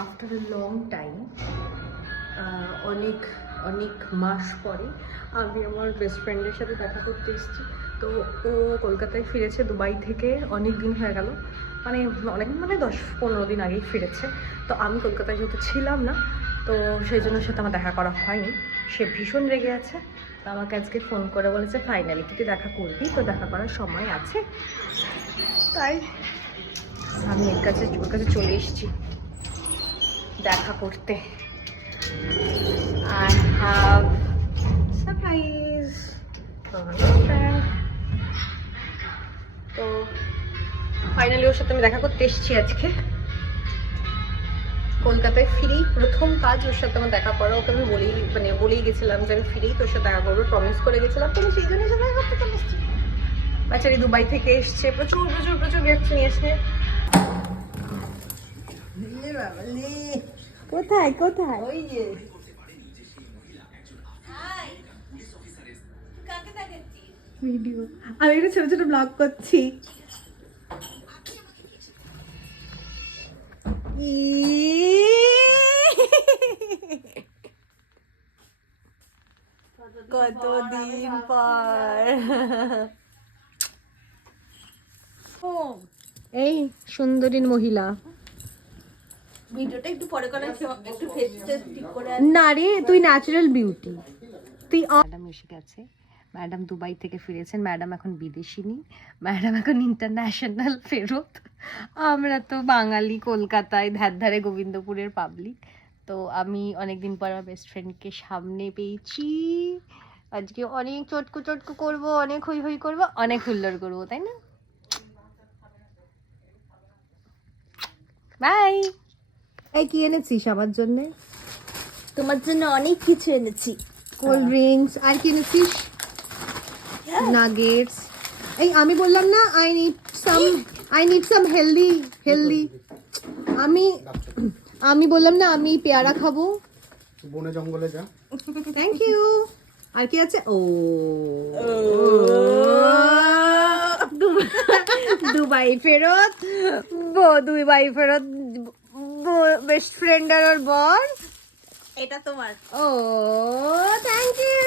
After a long time, অনেক অনেক মাস পরে আমি আমার বেস্ট ফ্রেন্ডের সাথে দেখা করতে এসেছি। তো ও কলকাতায় ফিরেছে দুবাই থেকে, অনেক দিন হয়ে গেল, মানে অনেক মানে 10-15 দিন আগেই ফিরেছে। তো আমি কলকাতায় যেহেতু ছিলাম না, তো সেই জন্য সাথে আমার দেখা করা হয়নি। সে ভীষণ রেগে আছে। তো আমাকে আজকে ফোন করে বলেছে ফাইনালি তুই দেখা করবি, তো দেখা করার সময় আছে। তাই আমি ওর কাছে চলে এসেছি দেখা করতে। I have surprise from my friend. তো ফাইনালি ওর সাথে আমি দেখা করতে এসেছি আজকে। কলকাতায় ফিরেই প্রথম কাজ ওর সাথে আমার দেখা করা। ওকে আমি বলেই গেছিলাম যে আমি ফিরেই তোর সাথে দেখা করবো, প্রমিস করে গেছিলাম। তো আমি সেই জন্য দেখা করতে চলে এসেছি। বাচ্চারি দুবাই থেকে এসছে, প্রচুর প্রচুর প্রচুর গিফট নিয়ে এসছে। কোথায় কোথায়? ওই যে ভিডিও, আমি একটা ছোট ছোট ব্লগ করছি। কতদিন পর এই সুন্দরীন মহিলা। ভিডিওটা একটু পরে করা, একটু ফেসটা ঠিক করে। না রে, তুই ন্যাচারাল বিউটি। তুই ম্যাডাম এসে গেছে। ম্যাডাম দুবাই থেকে ফিরেছেন। ম্যাডাম এখন বিদেশিনী, ম্যাডাম এখন ইন্টারন্যাশনাল ফেরত। আমরা তো বাঙালি, কলকাতায় ধারে গোবিন্দপুরের পাবলিক। তো আমি অনেকদিন পর আমার বেস্ট ফ্রেন্ডকে সামনে পেয়েছি। আজকে অনেক চটকু চটকু করবো, অনেক হই হই করবো, অনেক হুল্লোড় করবো, তাই না? বাই। এই কি এনেছিস আমার জন্য? তোমার জন্য অনেক কিছু এনেছি। কোল্ড ড্রিঙ্কস আর কি এনেছিস? নাগেটস। এই আমি বললাম না আই নিড সাম হেলদি। আমি বললাম না আমি পেয়ারা খাবো। বনে জঙ্গলে যা। Thank you. আর কি আছে? ও দুবাই ফেরত, দুবাই ফেরত বেস্ট ফ্রেন্ড আর ওর বর। এটা তোমার। ও থ্যাংক ইউ।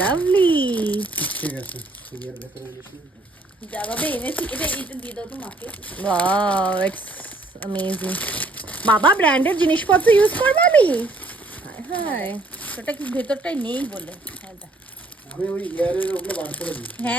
লাভলি। ঠিক আছে, সিরিয়ার ভেতরে এনেছি। যাবে এনেছি, এটা দিয়ে দাও তোমাকে। Wow, it's amazing. বাবা ব্র্যান্ডের জিনিসপত্র ইউজ করবে আমি? হ্যাঁ, ওটা কি ভেতরটাই নেই বলে। আমি ওই ইয়ারের ওগুলো বার করে দিই। হ্যাঁ